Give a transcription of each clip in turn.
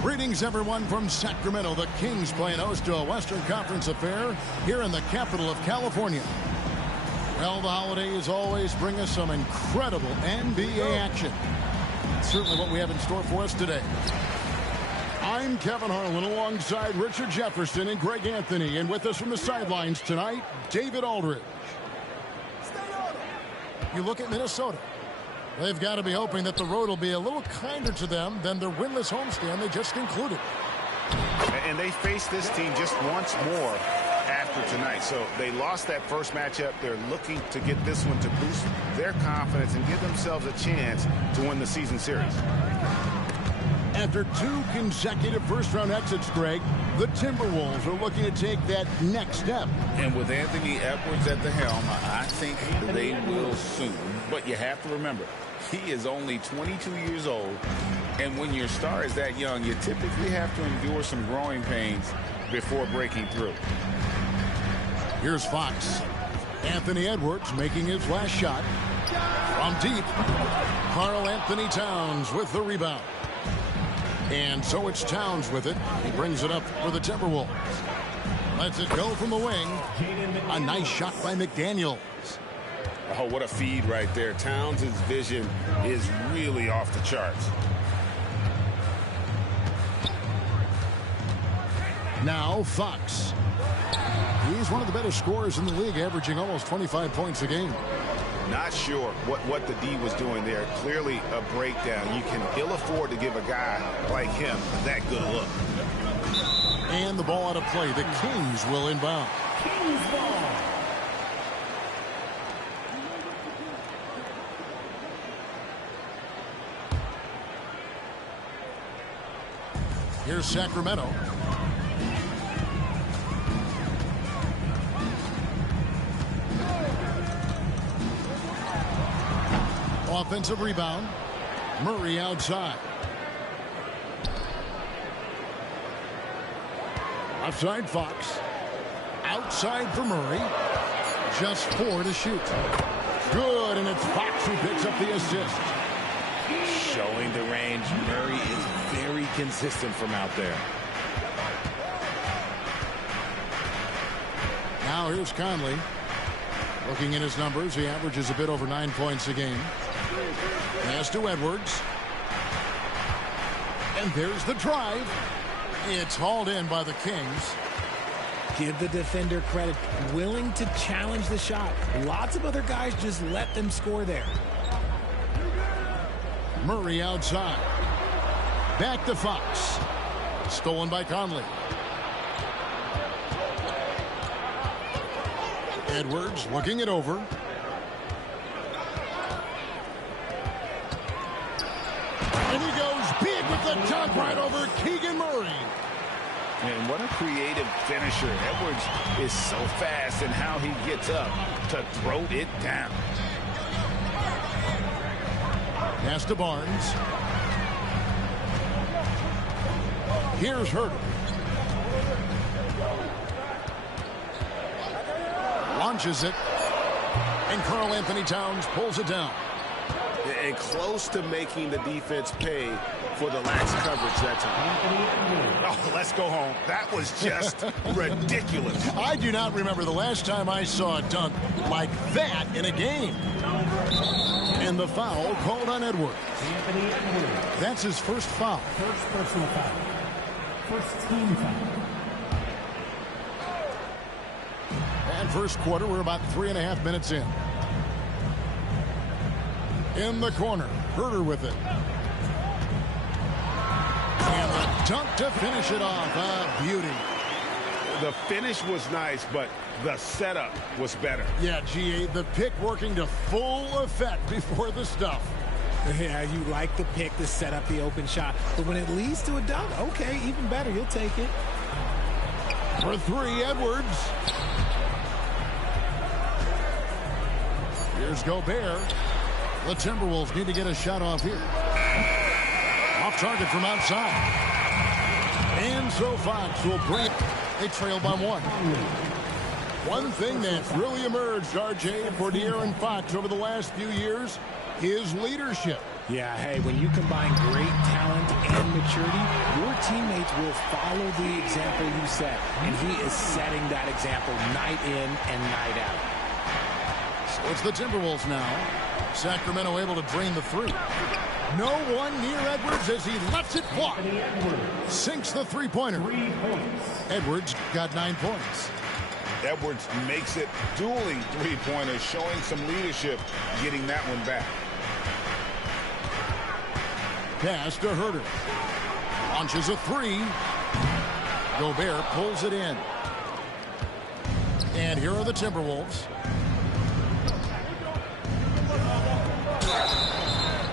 Greetings, everyone, from Sacramento. The Kings playing host to a Western Conference affair here in the capital of California. Well, the holidays always bring us some incredible NBA action. That's certainly what we have in store for us today. I'm Kevin Harlan alongside Richard Jefferson and Greg Anthony. And with us from the sidelines tonight, David Aldridge. You look at Minnesota. They've got to be hoping that the road will be a little kinder to them than their winless homestand they just concluded. And they face this team just once more after tonight. So they lost that first matchup. They're looking to get this one to boost their confidence and give themselves a chance to win the season series. After 2 consecutive first-round exits, Greg, the Timberwolves are looking to take that next step. And with Anthony Edwards at the helm, I think they will soon. But you have to remember, he is only 22 years old, and when your star is that young, you typically have to endure some growing pains before breaking through. Here's Fox. Anthony Edwards making his last shot. From deep, Karl Anthony Towns with the rebound. And so it's Towns with it. He brings it up for the Timberwolves. Lets it go from the wing. A nice shot by McDaniels. Oh, what a feed right there. Towns' vision is really off the charts. Now Fox. He's one of the better scorers in the league, averaging almost 25 points a game. Not sure what the D was doing there. Clearly a breakdown. You can ill afford to give a guy like him that good a look. And the ball out of play. The Kings will inbound. Kings ball. Here's Sacramento. Offensive rebound. Murray outside. Outside Fox. Outside for Murray. Just 4 to shoot. Good, and it's Fox who picks up the assist. Showing the range. Murray is very consistent from out there. Now here's Conley. Looking at his numbers, he averages a bit over 9 points a game. Pass to Edwards. And there's the drive. It's hauled in by the Kings. Give the defender credit. Willing to challenge the shot. Lots of other guys just let them score there. Murray outside. Back to Fox. Stolen by Conley. Edwards looking it over. And he goes big with the dunk right over Keegan Murray. And what a creative finisher. Edwards is so fast in how he gets up to throw it down. Pass to Barnes. Here's Herter. Launches it. And Karl Anthony Towns pulls it down. And close to making the defense pay for the lax coverage that time. Oh, let's go home. That was just ridiculous. I do not remember the last time I saw a dunk like that in a game. And the foul called on Edwards. That's his first foul. First personal foul. First team foul. And first quarter, we're about 3.5 minutes in. In the corner, Herter with it. And the dunk to finish it off. A beauty. The finish was nice, but the setup was better. Yeah, GA, the pick working to full effect before the stuff. Yeah, you like the pick to set up the open shot. But when it leads to a dunk, okay, even better. You'll take it. For three, Edwards. Here's Gobert. The Timberwolves need to get a shot off here. Off target from outside. And so Fox will bring it. They trail by one. One thing that's really emerged, RJ, for De'Aaron Fox over the last few years is leadership. Yeah, hey, when you combine great talent and maturity, your teammates will follow the example you set. And he is setting that example night in and night out. So it's the Timberwolves now. Sacramento able to drain the three. No one near Edwards as he lets it fly. Sinks the three-pointer. Edwards got 9 points. Edwards makes it dueling three-pointers, showing some leadership, getting that one back. Pass to Herter. Launches a three. Gobert pulls it in. And here are the Timberwolves.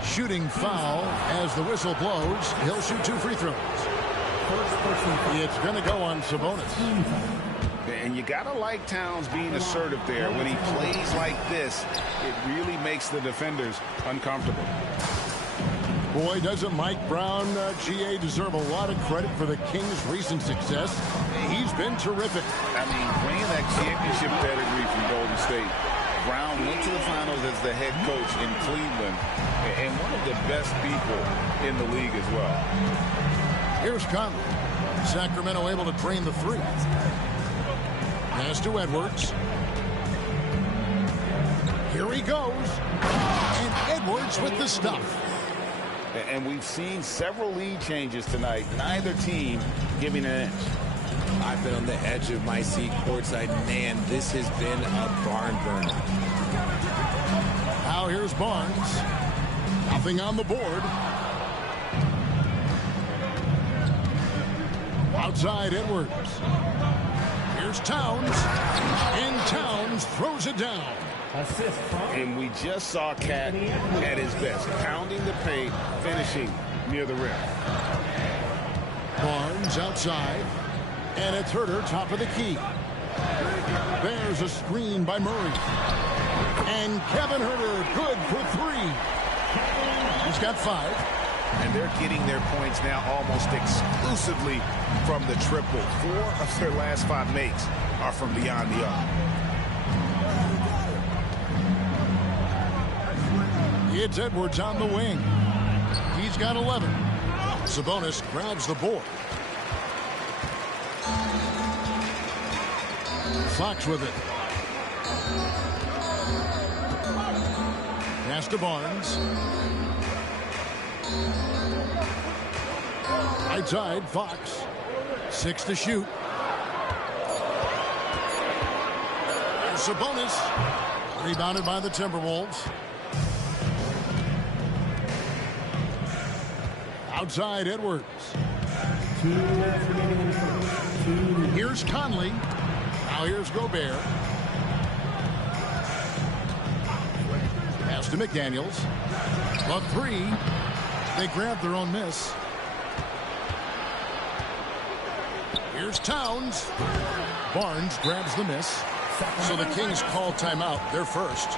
Shooting foul as the whistle blows. He'll shoot 2 free throws. It's going to go on Sabonis. And you got to like Towns being assertive there. When he plays like this, it really makes the defenders uncomfortable. Boy, doesn't Mike Brown, GA, deserve a lot of credit for the Kings' recent success. He's been terrific. I mean, bringing that championship pedigree from Golden State. Brown went to the finals as the head coach in Cleveland and one of the best people in the league as well. Here's Conley. Sacramento able to drain the three. Pass to Edwards. Here he goes. And Edwards with the stuff. And we've seen several lead changes tonight. Neither team giving an inch. I've been on the edge of my seat courtside. Man, this has been a barn burner. Now here's Barnes. Nothing on the board. Outside Edwards. Here's Towns. And Towns throws it down. And we just saw Cat at his best, pounding the paint, finishing near the rim. Barnes outside. And it's Herter, top of the key. There's a screen by Murray. And Kevin Herter, good for 3. He's got 5. And they're getting their points now almost exclusively from the triple. 4 of their last 5 makes are from beyond the arc. It's Edwards on the wing. He's got 11. Sabonis grabs the board. Fox with it. Pass to Barnes. Right side, Fox. 6 to shoot. There's Sabonis. Rebounded by the Timberwolves. Outside Edwards. Here's Conley. Now here's Gobert. Pass to McDaniels. The 3. They grab their own miss. Here's Towns. Barnes grabs the miss. So the Kings call timeout. They're first.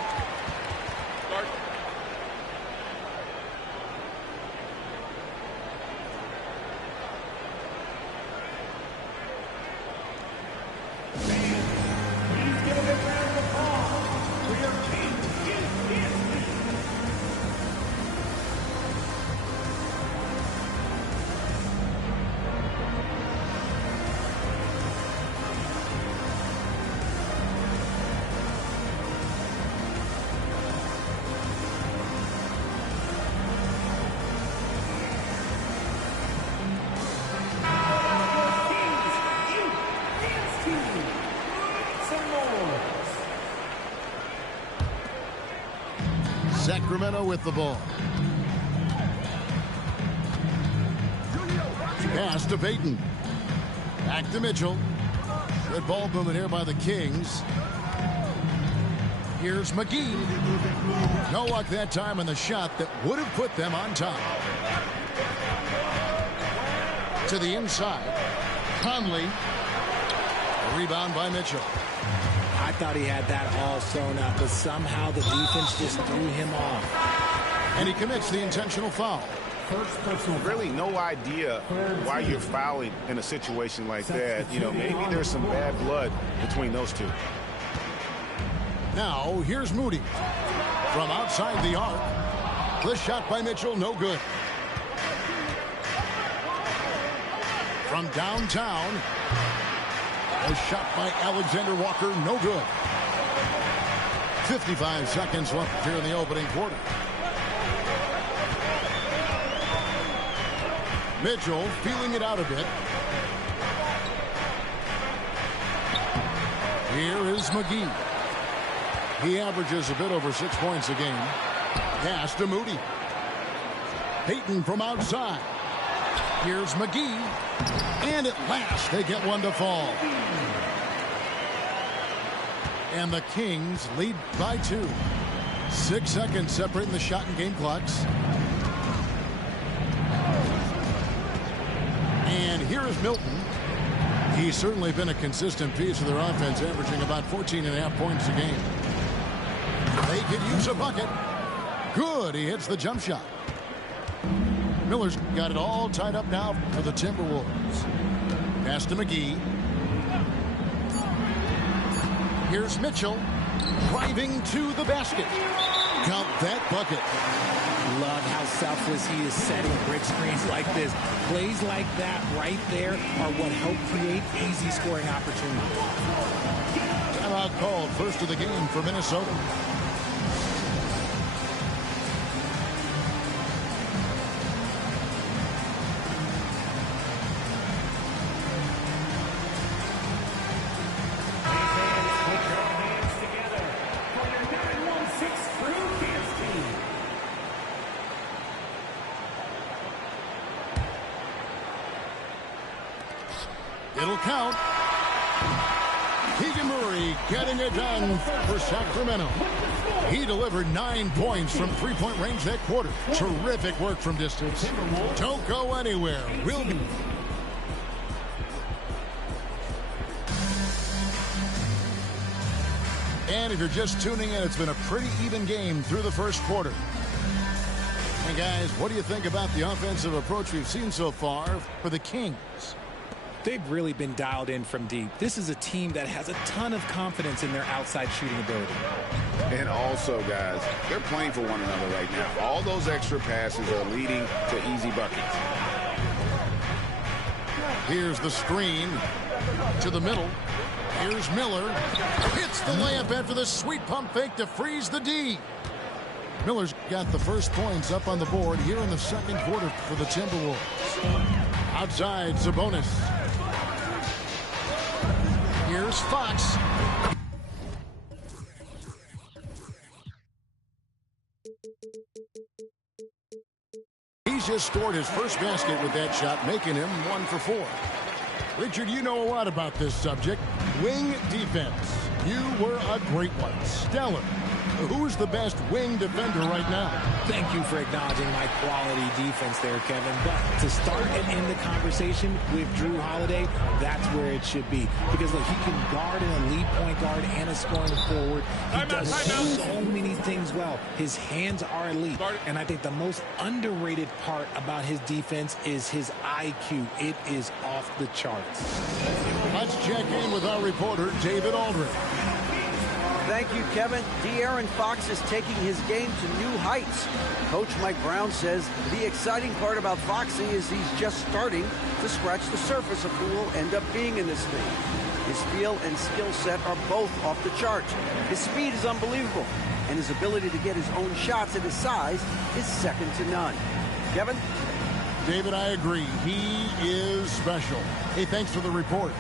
Sacramento with the ball. Pass to Payton. Back to Mitchell. Good ball movement here by the Kings. Here's McGee. No luck that time on the shot that would have put them on top. To the inside. Conley. A rebound by Mitchell. I thought he had that all sewn up, but somehow the defense just threw him off. And he commits the intentional foul. Really no idea why you're fouling in a situation like that. You know, maybe there's some bad blood between those two. Now, here's Moody. From outside the arc. The shot by Mitchell, no good. From downtown. A shot by Alexander Walker, no good. 55 seconds left here in the opening quarter. Mitchell feeling it out a bit. Here is McGee. He averages a bit over 6 points a game. Pass to Moody. Payton from outside. Here's McGee. And at last they get one to fall. And the Kings lead by 2. 6 seconds separating the shot and game clocks. And here is Milton. He's certainly been a consistent piece of their offense, averaging about 14.5 points a game. They could use a bucket. Good. He hits the jump shot. Miller's got it all tied up now for the Timberwolves. Pass to McGee. Here's Mitchell driving to the basket. Count that bucket. Love how selfless he is setting brick screens like this. Plays like that right there are what help create easy scoring opportunities. Timeout called, first of the game for Minnesota. It'll count. Keegan Murray getting it done for Sacramento. He delivered 9 points from three-point range that quarter. Terrific work from distance. Don't go anywhere. We'll be... And if you're just tuning in, it's been a pretty even game through the first quarter. And guys, what do you think about the offensive approach we've seen so far for the Kings? They've really been dialed in from deep. This is a team that has a ton of confidence in their outside shooting ability. And also, guys, they're playing for one another right now. All those extra passes are leading to easy buckets. Here's the screen to the middle. Here's Miller. Hits the layup after the sweet pump fake to freeze the D. Miller's got the first points up on the board here in the second quarter for the Timberwolves. Outside, Sabonis. Here's Fox. He's just scored his first basket with that shot, making him 1 for 4. Richard, you know a lot about this subject. Wing defense. You were a great one. Stellar. Who's the best wing defender right now? Thank you for acknowledging my quality defense there, Kevin. But to start and end the conversation with Jrue Holiday, that's where it should be. Because look, he can guard an elite point guard and a scoring forward. He does so many things well. His hands are elite. And I think the most underrated part about his defense is his IQ. It is off the charts. Let's check in with our reporter, David Aldridge. Thank you, Kevin. De'Aaron Fox is taking his game to new heights. Coach Mike Brown says the exciting part about Foxy is he's just starting to scratch the surface of who will end up being in this league. His feel and skill set are both off the charts. His speed is unbelievable, and his ability to get his own shots at his size is second to none. Kevin? David, I agree. He is special. Hey, thanks for the report.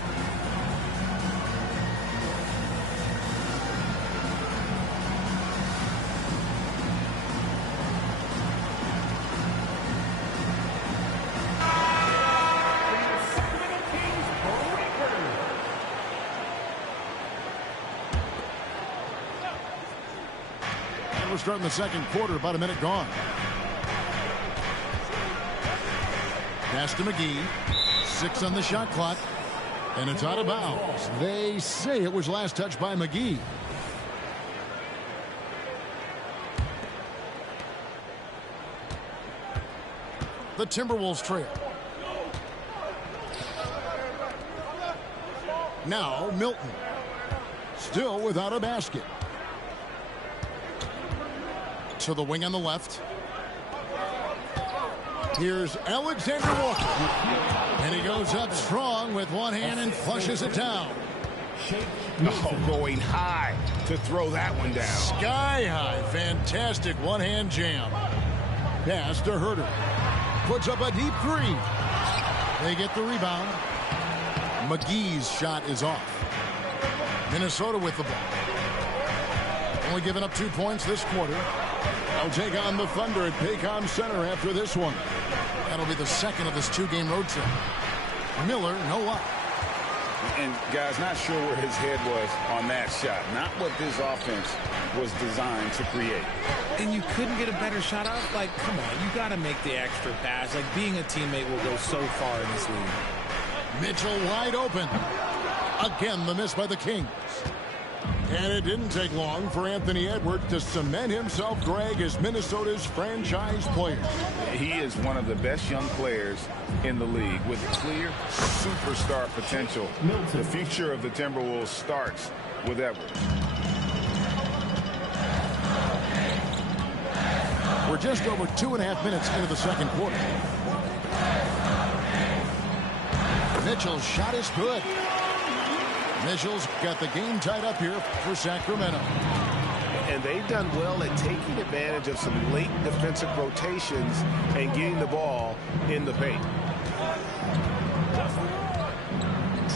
start in the second quarter, about a minute gone. Pass to McGee. 6 on the shot clock. And it's out of bounds. They say it was last touched by McGee. The Timberwolves trail. Now Milton. Still without a basket. To the wing on the left. Here's Alexander Walker. And he goes up strong with one hand and flushes it down. Oh, going high to throw that one down. Sky high. Fantastic one-hand jam. Pass to Herter. Puts up a deep 3. They get the rebound. McGee's shot is off. Minnesota with the ball. Only giving up 2 points this quarter. They'll take on the Thunder at Paycom Center after this one. That'll be the second of this 2-game road trip. Miller, no luck. And, guys, not sure where his head was on that shot. Not what this offense was designed to create. And you couldn't get a better shot off? Like, come on, you got to make the extra pass. Like, being a teammate will go so far in this league. Mitchell wide open. Again, the miss by the Kings. And it didn't take long for Anthony Edwards to cement himself, Greg, as Minnesota's franchise player. He is one of the best young players in the league with clear superstar potential. The future of the Timberwolves starts with Edwards. We're just over 2.5 minutes into the second quarter. Mitchell's shot is good. Mitchell's got the game tied up here for Sacramento. And they've done well at taking advantage of some late defensive rotations and getting the ball in the paint.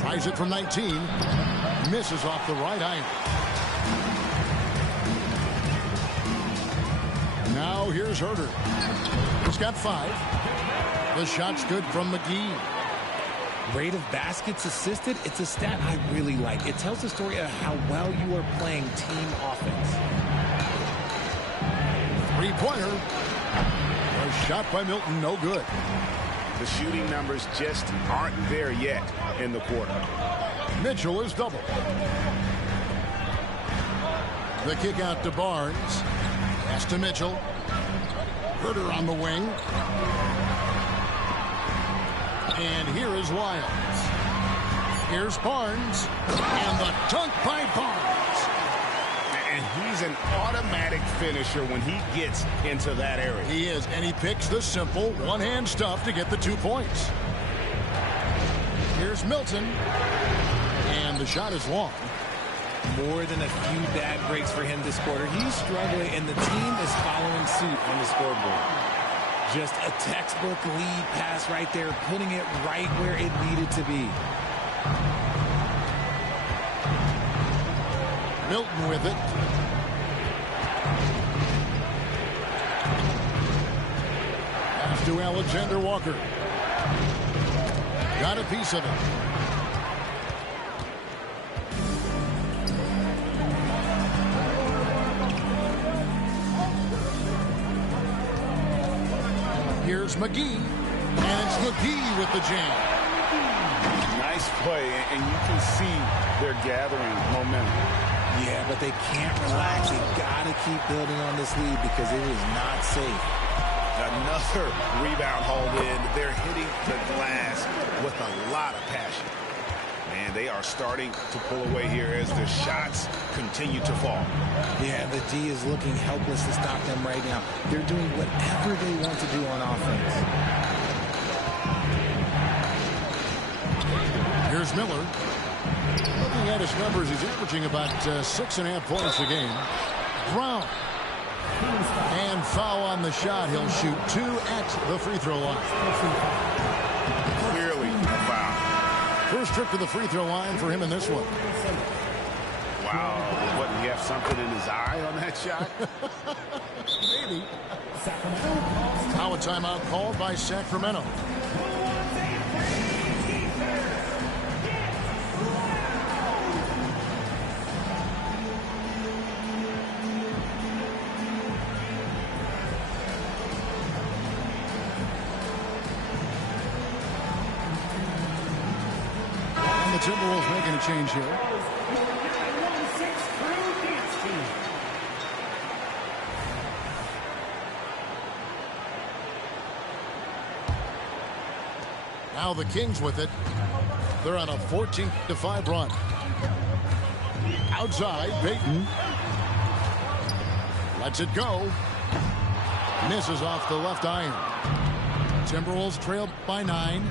Tries it from 19. Misses off the right iron. Now here's Herter. He's got 5. The shot's good from McGee. Rate of baskets assisted, it's a stat I really like. It tells the story of how well you are playing team offense. 3-pointer. A shot by Milton, no good. The shooting numbers just aren't there yet in the quarter. Mitchell is double. The kick out to Barnes. Pass to Mitchell. Herter on the wing. And here is Lyles. Here's Barnes. And the dunk by Barnes. And he's an automatic finisher when he gets into that area. He is, and he picks the simple one-hand stuff to get the 2 points. Here's Milton. And the shot is long. More than a few bad breaks for him this quarter. He's struggling, and the team is following suit on the scoreboard. Just a textbook lead pass right there, putting it right where it needed to be. Milton with it. Pass to Alexander Walker. Got a piece of it. Here's McGee, and it's McGee with the jam. Nice play, and you can see they're gathering momentum. Yeah, but they can't relax. They got to keep building on this lead because it is not safe. Another rebound hauled in. They're hitting the glass with a lot of passion. Man, they are starting to pull away here as the shots continue to fall. Yeah, the D is looking helpless to stop them right now. They're doing whatever they want to do on offense. Here's Miller. Looking at his numbers, he's averaging about 6.5 points a game. Brown. And foul on the shot. He'll shoot 2 at the free throw line. Clearly a foul. First trip to the free throw line for him in this one. Wow. What, he have something in his eye on that shot? Maybe. Now a timeout called by Sacramento. Timberwolves making a change here. Now the Kings with it. They're on a 14-5 run. Outside, Payton. Lets it go. Misses off the left iron. Timberwolves trail by 9.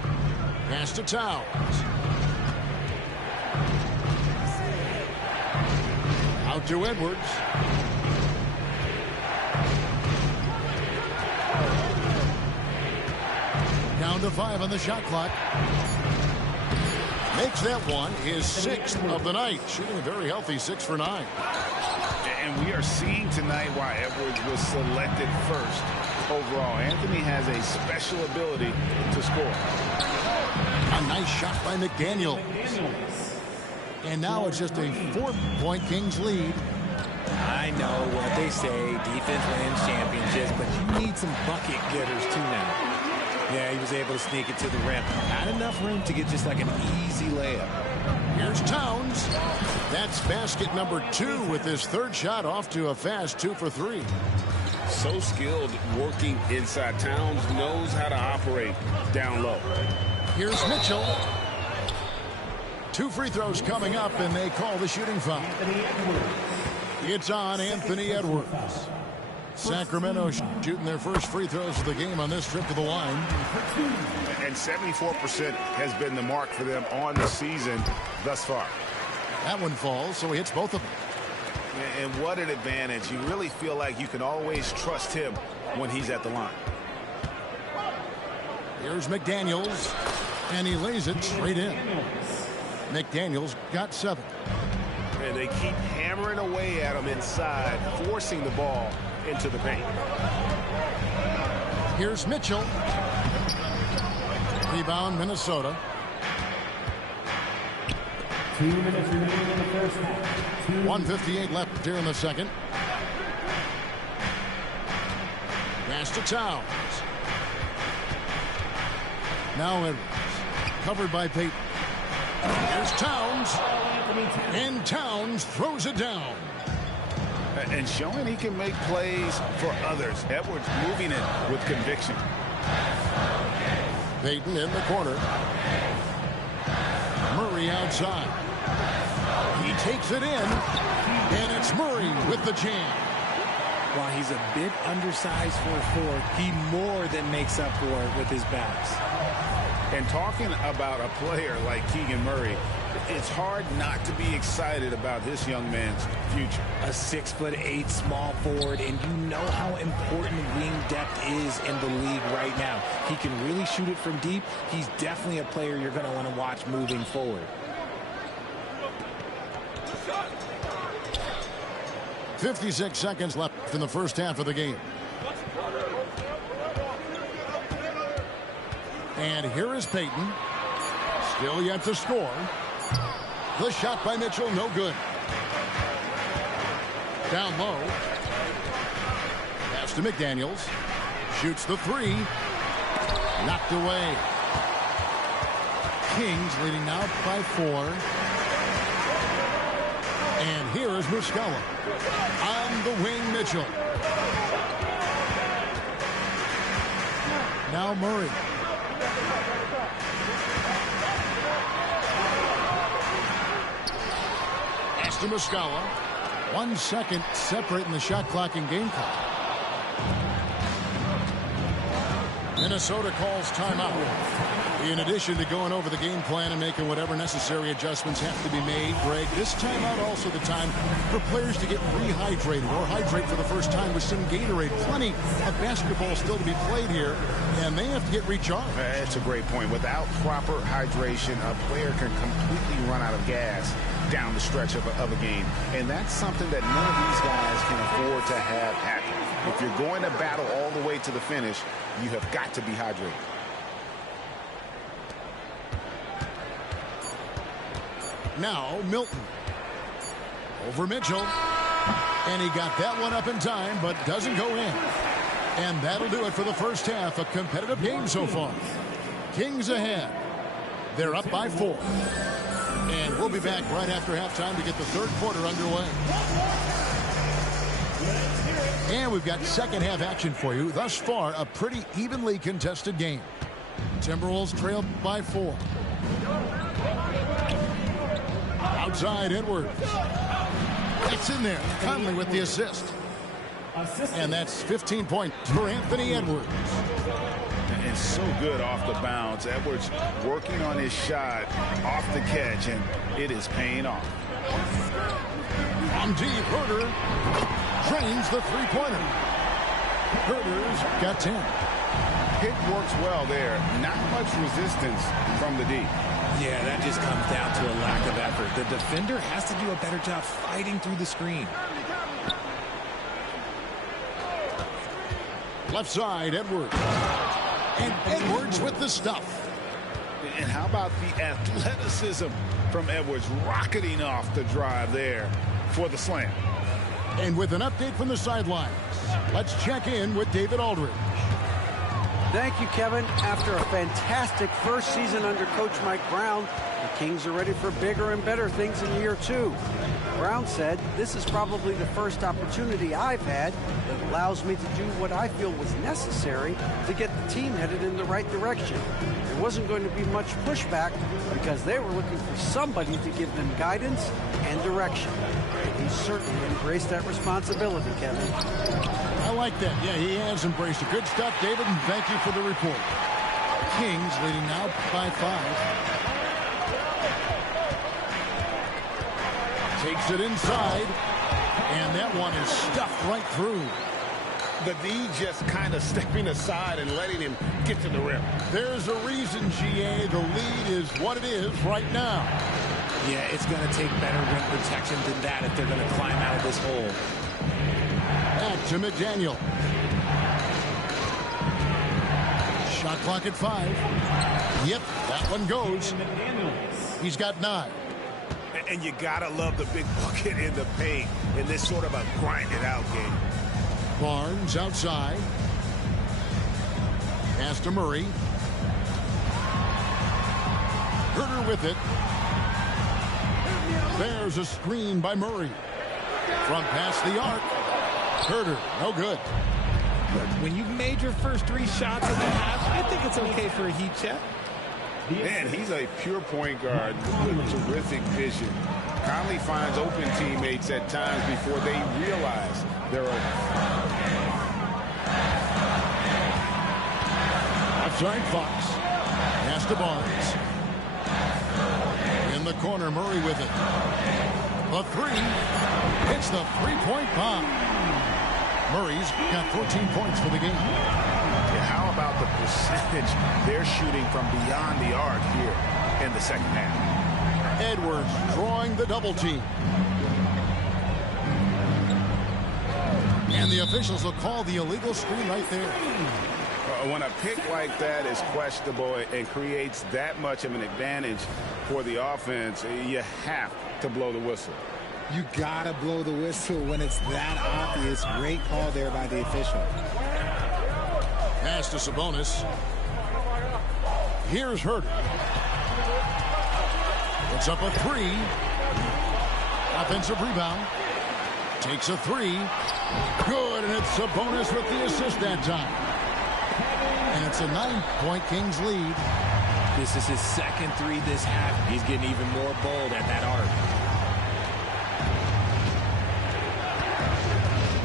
Pass to Towns. Out to Edwards. Down to 5 on the shot clock. Makes that one his 6th of the night. Shooting a very healthy 6 for 9. And we are seeing tonight why Edwards was selected first overall. Anthony has a special ability to score. A nice shot by McDaniel. And now it's just a 4-point Kings lead. I know what they say, defense wins championships, but you need some bucket getters too now. Yeah, he was able to sneak it to the rim. Not enough room to get just like an easy layup. Here's Towns. That's basket number 2 with his 3rd shot off to a fast 2 for 3. So skilled working inside. Towns knows how to operate down low. Here's Mitchell. 2 free throws coming up, and they call the shooting foul. It's on Anthony Edwards. Sacramento shooting their first free throws of the game on this trip to the line. And 74% has been the mark for them on the season thus far. That one falls, so he hits both of them. And what an advantage. You really feel like you can always trust him when he's at the line. Here's McDaniels, and he lays it straight in. McDaniels got 7. And they keep hammering away at him inside, forcing the ball into the paint. Here's Mitchell. Rebound, Minnesota. 2 minutes remaining in the first half. 1:58 left here in the second. Pass to Towns. Now Edwards. Covered by Payton. Here's Towns. And Towns throws it down. And showing he can make plays for others. Edwards moving it with conviction. Payton in the corner. Murray outside. He takes it in. And it's Murray with the jam. While he's a bit undersized for a 4, he more than makes up for it with his bounce. And talking about a player like Keegan Murray, it's hard not to be excited about this young man's future. A 6'8" small forward, and you know how important wing depth is in the league right now. He can really shoot it from deep. He's definitely a player you're going to want to watch moving forward. 56 seconds left in the first half of the game. And here is Payton. Still yet to score. The shot by Mitchell, no good. Down low. Pass to McDaniels. Shoots the 3. Knocked away. Kings leading now by 4. And here is Muscala. On the wing, Mitchell. Now Murray. Pass to Muscala. 1 second separating the shot clock and game clock. Minnesota calls timeout. In addition to going over the game plan and making whatever necessary adjustments have to be made, Greg, this timeout also the time for players to get rehydrated or hydrate for the first time with some Gatorade. Plenty of basketball still to be played here, and they have to get recharged. That's a great point. Without proper hydration, a player can completely run out of gas down the stretch of a game. And that's something that none of these guys can afford to have happen. If you're going to battle all the way to the finish, you have got to be hydrated. Now Milton. Over Mitchell. And he got that one up in time, but doesn't go in. And that'll do it for the first half. A competitive game so far. Kings ahead. They're up by 4. And we'll be back right after halftime to get the third quarter underway. And we've got second half action for you. Thus far, a pretty evenly contested game. Timberwolves trail by 4. Outside Edwards. It's in there. Conley with the assist. And that's 15 points for Anthony Edwards. And so good off the bounce. Edwards working on his shot off the catch, and it is paying off. From deep, Herter drains the three-pointer. Herter's got 10. Pick works well there. Not much resistance from the D. Yeah, that just comes down to a lack of effort. The defender has to do a better job fighting through the screen. Left side, Edwards. And Edwards with the stuff. And how about the athleticism from Edwards rocketing off the drive there for the slam. And with an update from the sidelines, let's check in with David Aldridge. Thank you, Kevin. After a fantastic first season under Coach Mike Brown, the Kings are ready for bigger and better things in year 2. Brown said, "This is probably the first opportunity I've had that allows me to do what I feel was necessary to get the team headed in the right direction. There wasn't going to be much pushback because they were looking for somebody to give them guidance and direction." He certainly embraced that responsibility, Kevin. I like that. Yeah, he has embraced it. Good stuff, David, and thank you for the report. Kings leading now by 5. Takes it inside, and that one is stuffed right through. The D just kind of stepping aside and letting him get to the rim. There's a reason, GA, the lead is what it is right now. Yeah, it's going to take better rim protection than that if they're going to climb out of this hole. Back to McDaniel. Shot clock at 5. Yep, that one goes. He's got 9. And you gotta love the big bucket in the paint in this sort of a grinded out game. Barnes outside. Pass to Murray. Herter with it. There's a screen by Murray. From past the arc. Herter, no good. When you've made your first 3 shots in the half, I think it's okay for a heat check. Man, he's a pure point guard with terrific vision. Conley finds open teammates at times before they realize they're open. Outside Fox. Pass to Barnes. In the corner, Murray with it. The 3. Hits the three-point bomb. Murray's got 14 points for the game. How about the percentage they're shooting from beyond the arc here in the second half? Edwards drawing the double team. And the officials will call the illegal screen right there. When a pick like that is questionable and creates that much of an advantage for the offense, you have to blow the whistle. You got to blow the whistle when it's that obvious. Great call there by the official. Pass to Sabonis. Here's Herter. Puts up a 3. Offensive rebound. Takes a 3. Good, and it's Sabonis with the assist that time. And it's a 9-point Kings lead. This is his second 3 this half. He's getting even more bold at that arc.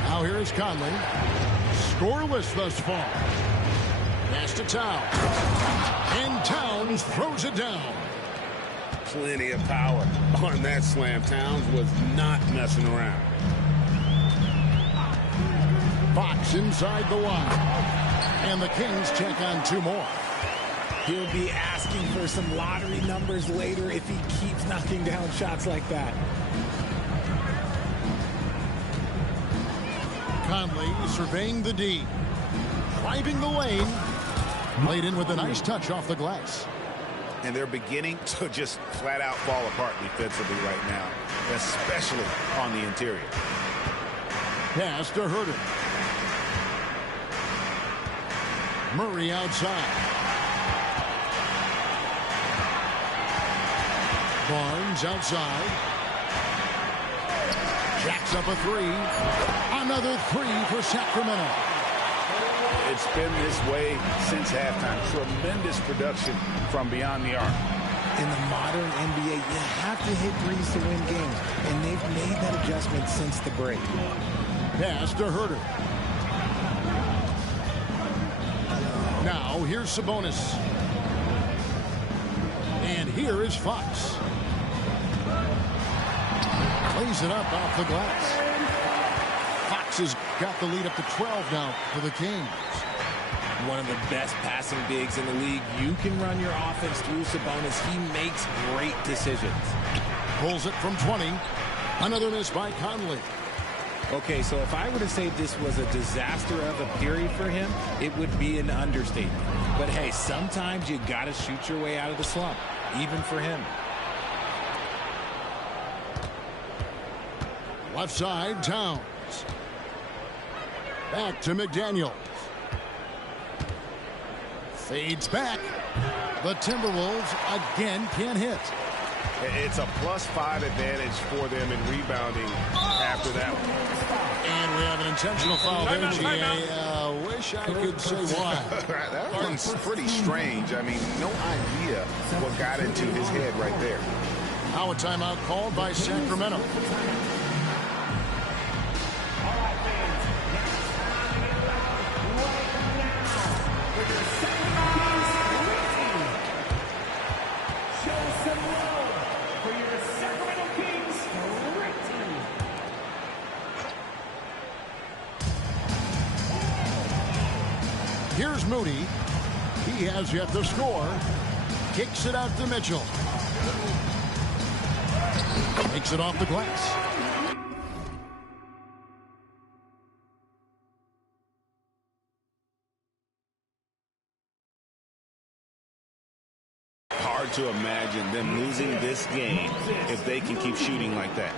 Now here is Conley. Scoreless thus far. Pass to Towns. And Towns throws it down. Plenty of power on that slam. Towns was not messing around. Fox inside the line. And the Kings check on 2 more. He'll be asking for some lottery numbers later if he keeps knocking down shots like that. Conley surveying the D. Driving the lane. Played in with a nice touch off the glass. And they're beginning to just flat out fall apart defensively right now, especially on the interior. Pass to Herter. Murray outside. Barnes outside. Jacks up a three. Another three for Sacramento. It's been this way since halftime. Tremendous production from beyond the arc. In the modern NBA, you have to hit threes to win games, and they've made that adjustment since the break. Pass to Herter. Now here's Sabonis. And here is Fox. Plays it up off the glass. Fox has got the lead up to 12 now for the Kings. One of the best passing bigs in the league. You can run your offense through Sabonis. He makes great decisions. Pulls it from 20. Another miss by Conley. Okay, so if I were to say this was a disaster of a period for him, it would be an understatement. But hey, sometimes you got to shoot your way out of the slump, even for him. Left side, Towns. Back to McDaniels. Fades back. The Timberwolves again can't hit. It's a +5 advantage for them in rebounding after that one. And we have an intentional foul there, GA. Wish I could say why. That one's pretty strange. I mean, no idea what got into his head right there. Now a timeout called by Sacramento. Here's Moody. He has yet to score. Kicks it out to Mitchell. Takes it off the glass. Hard to imagine them losing this game if they can keep shooting like that.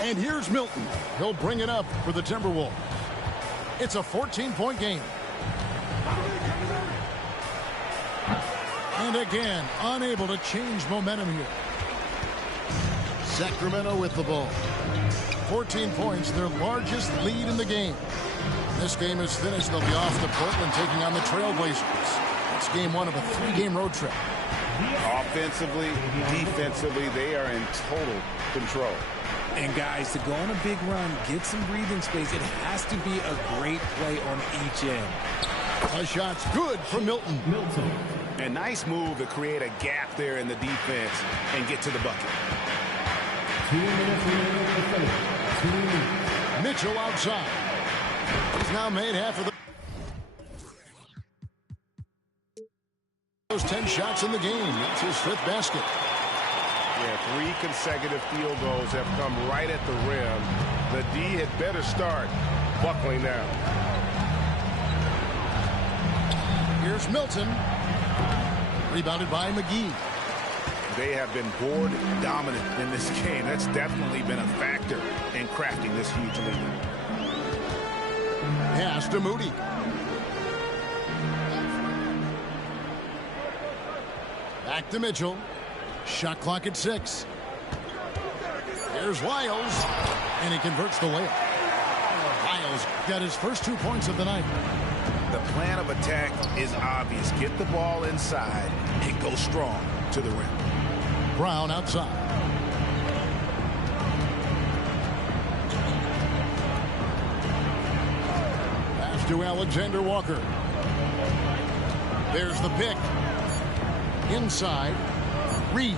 And here's Milton. He'll bring it up for the Timberwolves. It's a 14-point game. And again, unable to change momentum here. Sacramento with the ball. 14 points, their largest lead in the game. This game is finished. They'll be off to Portland taking on the Trailblazers. It's game one of a 3-game road trip. Offensively, defensively, they are in total control. And guys, to go on a big run, get some breathing space, it has to be a great play on each end. A shot's good from Milton. A nice move to create a gap there in the defense and get to the bucket. 2 minutes remaining in the finish. Mitchell outside. He's now made half of those 10 shots in the game. That's his 5th basket. Yeah, 3 consecutive field goals have come right at the rim. The D had better start buckling down. Here's Milton. Rebounded by McGee. They have been board dominant in this game. That's definitely been a factor in crafting this huge lead. Pass to Moody. Back to Mitchell. Shot clock at 6. Here's Wiles. And he converts the layup. Wiles got his first 2 points of the night. The plan of attack is obvious. Get the ball inside and go strong to the rim. Brown outside. Pass to Alexander Walker. There's the pick. Inside. Reed.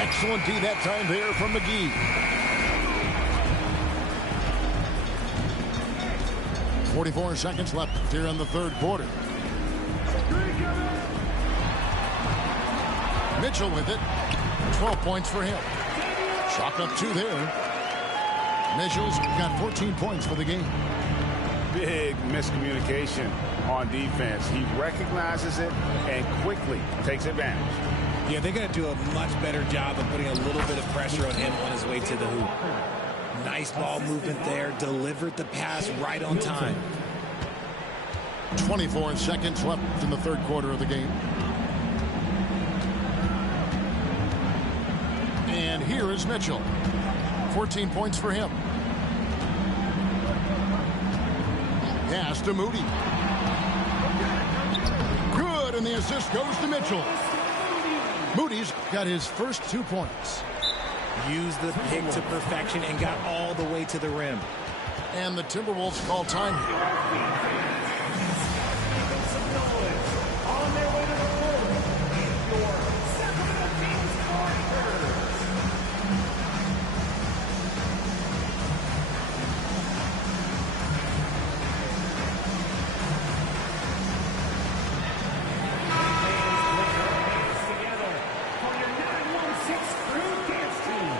Excellent D that time there from McGee. 44 seconds left here in the 3rd quarter. Mitchell with it. 12 points for him. Chalk up 2 there. Mitchell's got 14 points for the game. Big miscommunication on defense. He recognizes it and quickly takes advantage. Yeah, they're going to do a much better job of putting a little bit of pressure on him on his way to the hoop. Nice ball movement there. Delivered the pass right on time. 24 seconds left in the 3rd quarter of the game. And here is Mitchell. 14 points for him. Pass to Moody. Good, and the assist goes to Mitchell. Moody's got his first 2 points. Used the pick to perfection and got all the way to the rim. And the Timberwolves call time. On their way to the floor, your Sacramento Kings Warriors. Together for your 916 Crew Dance Team.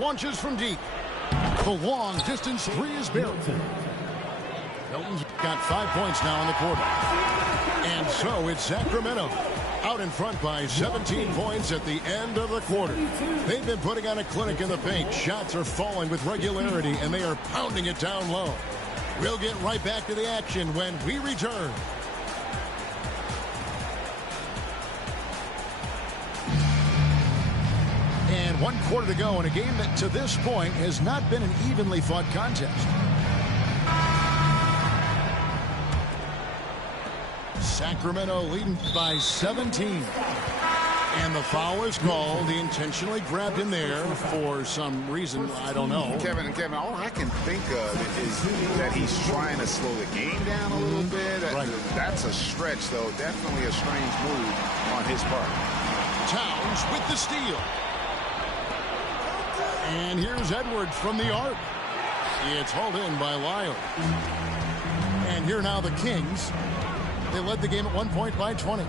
Launches from deep. The long distance three is buried. Milton's got 5 points now in the quarter. And so it's Sacramento out in front by 17 points at the end of the quarter. They've been putting on a clinic in the paint. Shots are falling with regularity, and they are pounding it down low. We'll get right back to the action when we return. And 1 quarter to go in a game that to this point has not been an evenly fought contest. Sacramento leading by 17. And the foul is called. He intentionally grabbed him there for some reason. I don't know. Kevin, all I can think of is that he's trying to slow the game down a little bit. Right. That's a stretch, though. Definitely a strange move on his part. Towns with the steal. And here's Edwards from the arc. It's hauled in by Lyle. And here now the Kings. They led the game at 1 point by 20.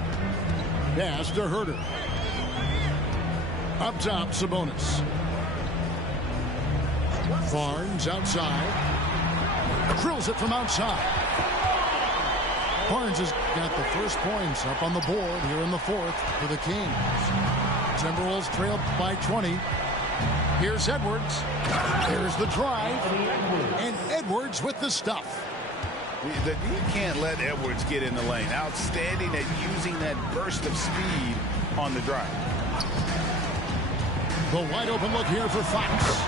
Pass to Herter. Up top, Sabonis. Barnes outside. Drills it from outside. Barnes has got the first points up on the board here in the fourth for the Kings. Timberwolves trail by 20. Here's Edwards. There's the drive. And Edwards with the stuff. You can't let Edwards get in the lane. Outstanding at using that burst of speed on the drive. The wide open look here for Fox.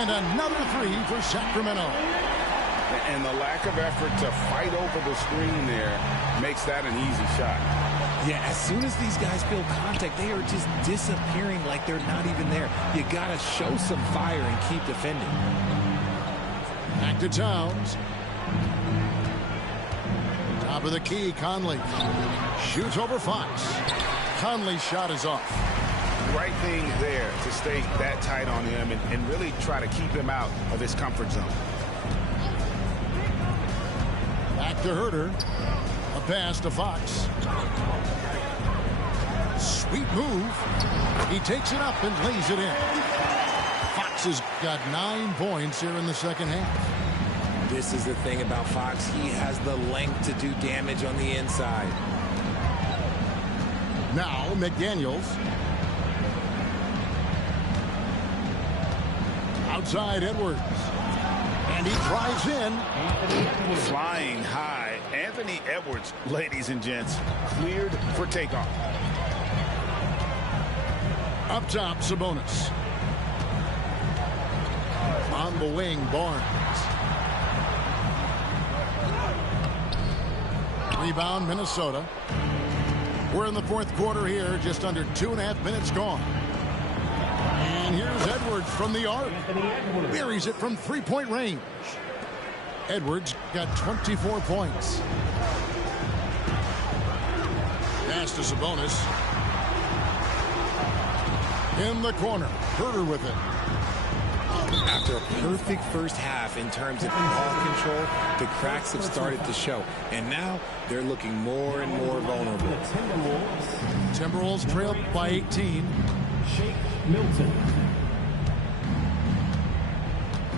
And another three for Sacramento. And the lack of effort to fight over the screen there makes that an easy shot. Yeah, as soon as these guys feel contact, they are just disappearing like they're not even there. You got to show some fire and keep defending. Back to Towns. Top of the key, Conley. Shoots over Fox. Conley's shot is off. Right thing there to stay that tight on him and really try to keep him out of his comfort zone. Back to Herter. A pass to Fox. Sweet move. He takes it up and lays it in. Fox has got 9 points here in the second half. This is the thing about Fox. He has the length to do damage on the inside. Now McDaniels. Outside Edwards. And he drives in. Flying high. Anthony Edwards, ladies and gents, cleared for takeoff. Up top, Sabonis. On the wing, Barnes. Rebound, Minnesota. We're in the fourth quarter here, just under 2.5 minutes gone. And here's Edwards from the arc. Buries it from three-point range. Edwards got 24 points. Pass to Sabonis. In the corner. Herter with it. After a perfect first half in terms of ball control, the cracks have started to show. And now they're looking more and more vulnerable. Timberwolves trail by 18. Shake Milton.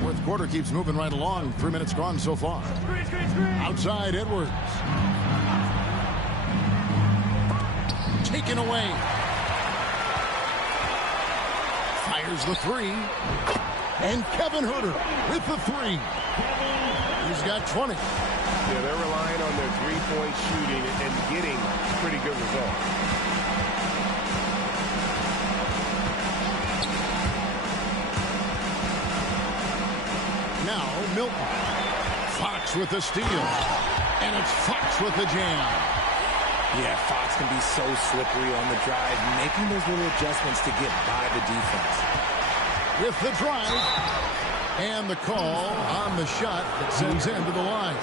Fourth quarter keeps moving right along. 3 minutes gone so far. Outside Edwards. Taken away. Fires the three. And Kevin Herter with the three. He's got 20. Yeah, they're relying on their three-point shooting and getting pretty good results. Now Milton. Fox with the steal. And it's Fox with the jam. Yeah, Fox can be so slippery on the drive, making those little adjustments to get by the defense. With the drive. And the call on the shot that sends him to the line.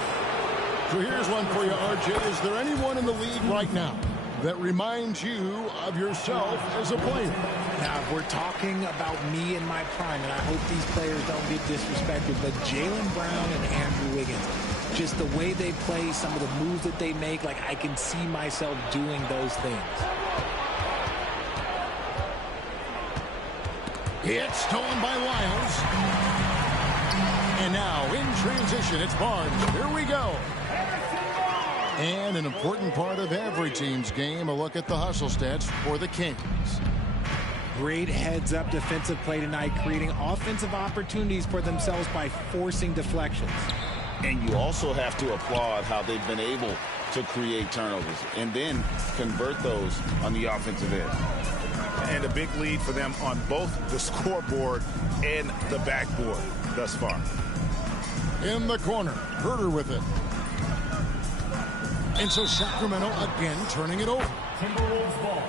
So here's one for you, RJ. Is there anyone in the league right now that reminds you of yourself as a player? Now, if we're talking about me in my prime, and I hope these players don't get disrespected, but Jaylen Brown and Andrew Wiggins, just the way they play, some of the moves that they make, like I can see myself doing those things. It's stolen by Lyles. And now in transition, it's Barnes. Here we go. And an important part of every team's game, a look at the hustle stats for the Kings. Great heads-up defensive play tonight, creating offensive opportunities for themselves by forcing deflections. And you also have to applaud how they've been able to create turnovers and then convert those on the offensive end. And a big lead for them on both the scoreboard and the backboard thus far. In the corner, Herter with it. And so Sacramento again turning it over. Timberwolves ball.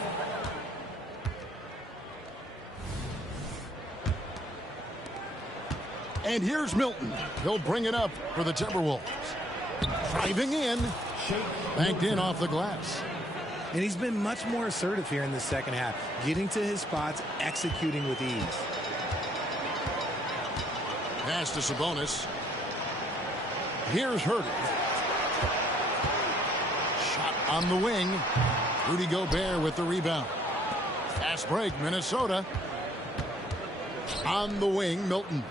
And here's Milton. He'll bring it up for the Timberwolves. Driving in. Banked in off the glass. And he's been much more assertive here in the second half, getting to his spots, executing with ease. Pass to Sabonis. Here's Herter. Shot on the wing. Rudy Gobert with the rebound. Fast break, Minnesota. On the wing, Milton.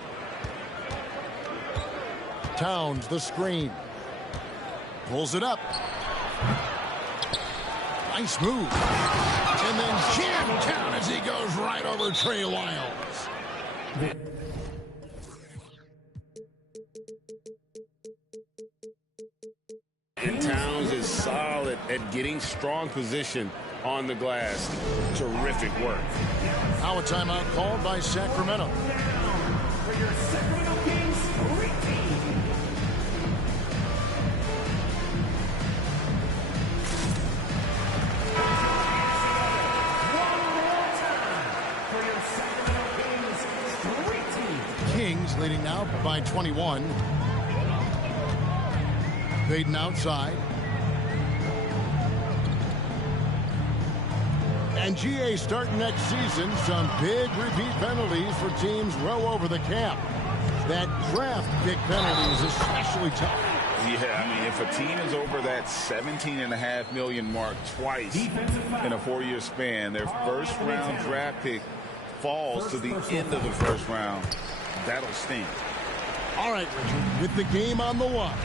Towns, the screen. Pulls it up. Nice move. And then jammed down as he goes right over Trey Lyles. And Towns is solid at getting strong position on the glass. Terrific work. Now a timeout called by Sacramento. For your Sacramento Kings repeat. One more time for your Sacramento Kings street team. Kings leading now by 21. Baden outside. And GA starting next season, some big repeat penalties for teams well over the cap. That draft pick penalty is especially tough. Yeah, I mean, if a team is over that $17.5 million mark twice in a 4-year span, their first-round draft pick falls to the end of the first round. That'll sting. All right, Richard, with the game on the line,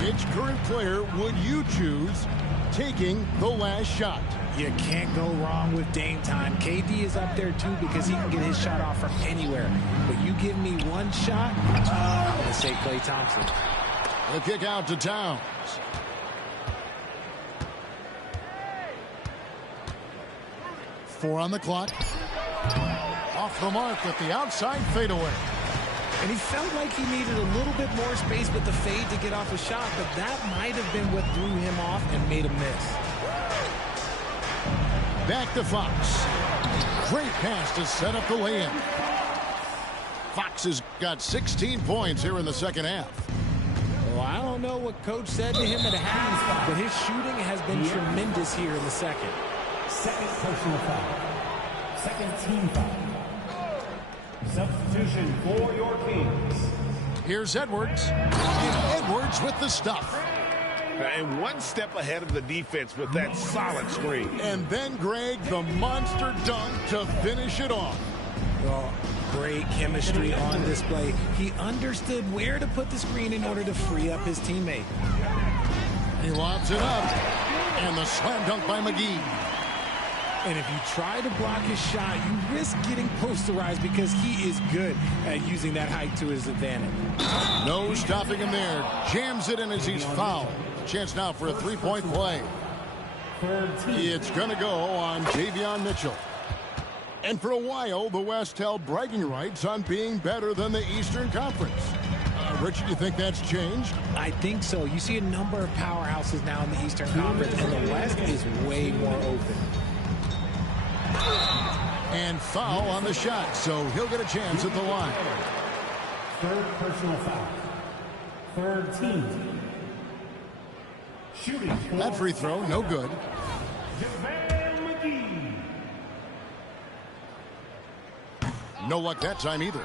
which current player would you choose taking the last shot? You can't go wrong with Dame time. KD is up there, too, because he can get his shot off from anywhere. But you give me one shot, I'm going to say Klay Thompson. The kick out to Towns. Four on the clock. Off the mark with the outside fadeaway. And he felt like he needed a little bit more space with the fade to get off a shot, but that might have been what threw him off and made him miss. Back to Fox. Great pass to set up the lay-in. Fox has got 16 points here in the second half. Well, I don't know what Coach said to him at half, but his shooting has been tremendous here in the second. Second personal foul. Second team foul. Substitution for your Kings. Here's Edwards. And Edwards with the stuff. And one step ahead of the defense with that solid screen. And then Greg, the monster dunk to finish it off. Well, great chemistry on display. He understood where to put the screen in order to free up his teammate. He lobs it up. And the slam dunk by McGee. And if you try to block his shot, you risk getting posterized because he is good at using that height to his advantage. No stopping him there. Jams it in as he's fouled. Chance now for a three-point play. It's going to go on Davion Mitchell. And for a while, the West held bragging rights on being better than the Eastern Conference. Richard, you think that's changed? I think so. You see a number of powerhouses now in the Eastern Conference, and the West is way more open. And foul on the shot, so he'll get a chance at the line. Third personal foul. Third team. Shooting. That free throw, no good. JaVale McGee. No luck that time either.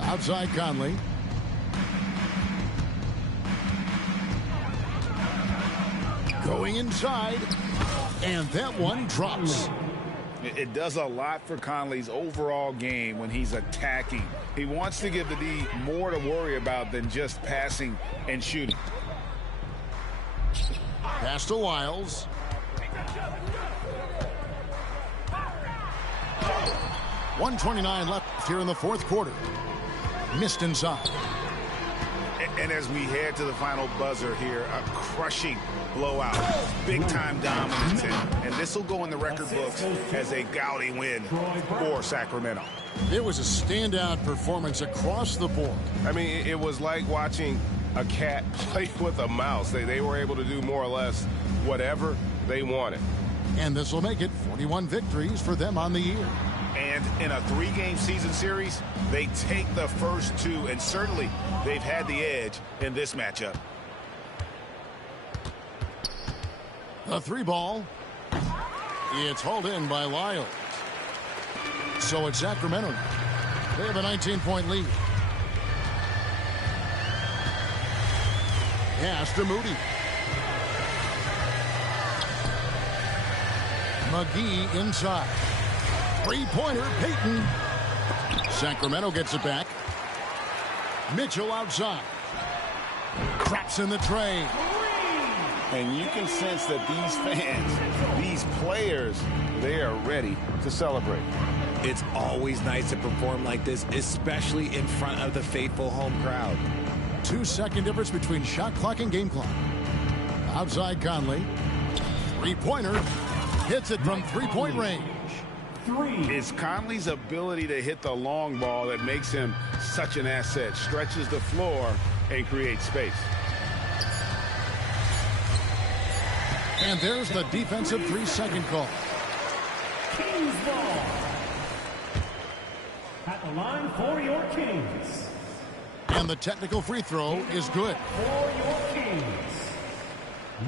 Outside Conley. Going inside. And that one drops. It does a lot for Conley's overall game when he's attacking. He wants to give the D more to worry about than just passing and shooting. Pass to Lyles. .129 left here in the fourth quarter. Missed inside. And as we head to the final buzzer here, a crushing blowout, big-time dominance, and this will go in the record books as a gaudy win for Sacramento. It was a standout performance across the board. I mean, it was like watching a cat play with a mouse. They were able to do more or less whatever they wanted. And this will make it 41 victories for them on the year. And in a three-game season series, they take the first two, and certainly they've had the edge in this matchup. The three ball. It's hauled in by Lyles. So it's Sacramento. They have a 19-point lead. Pass to Moody. McGee inside. Three-pointer, Payton. Sacramento gets it back. Mitchell outside. Drops in the tray. And you can sense that these fans, these players, they are ready to celebrate. It's always nice to perform like this, especially in front of the faithful home crowd. 2-second difference between shot clock and game clock. Outside Conley. Three-pointer. Hits it from three-point range. It's Conley's ability to hit the long ball that makes him such an asset. Stretches the floor and creates space. And there's the defensive 3-second call. Kings ball. At the line for your Kings. And the technical free throw is good. For your Kings.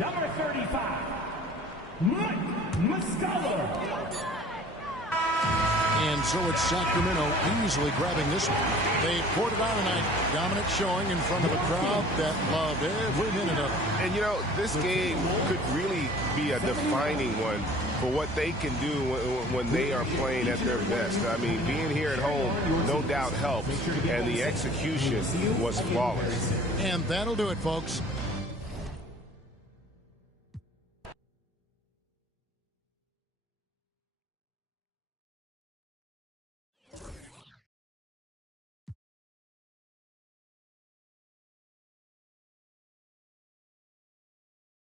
Number 35. Mike Muscala. And so it's Sacramento easily grabbing this one. They poured it on tonight. Dominant showing in front of a crowd that loved every minute of it. And, you know, this game could really be a defining one for what they can do when they are playing at their best. I mean, being here at home, no doubt helps, and the execution was flawless. And that'll do it, folks.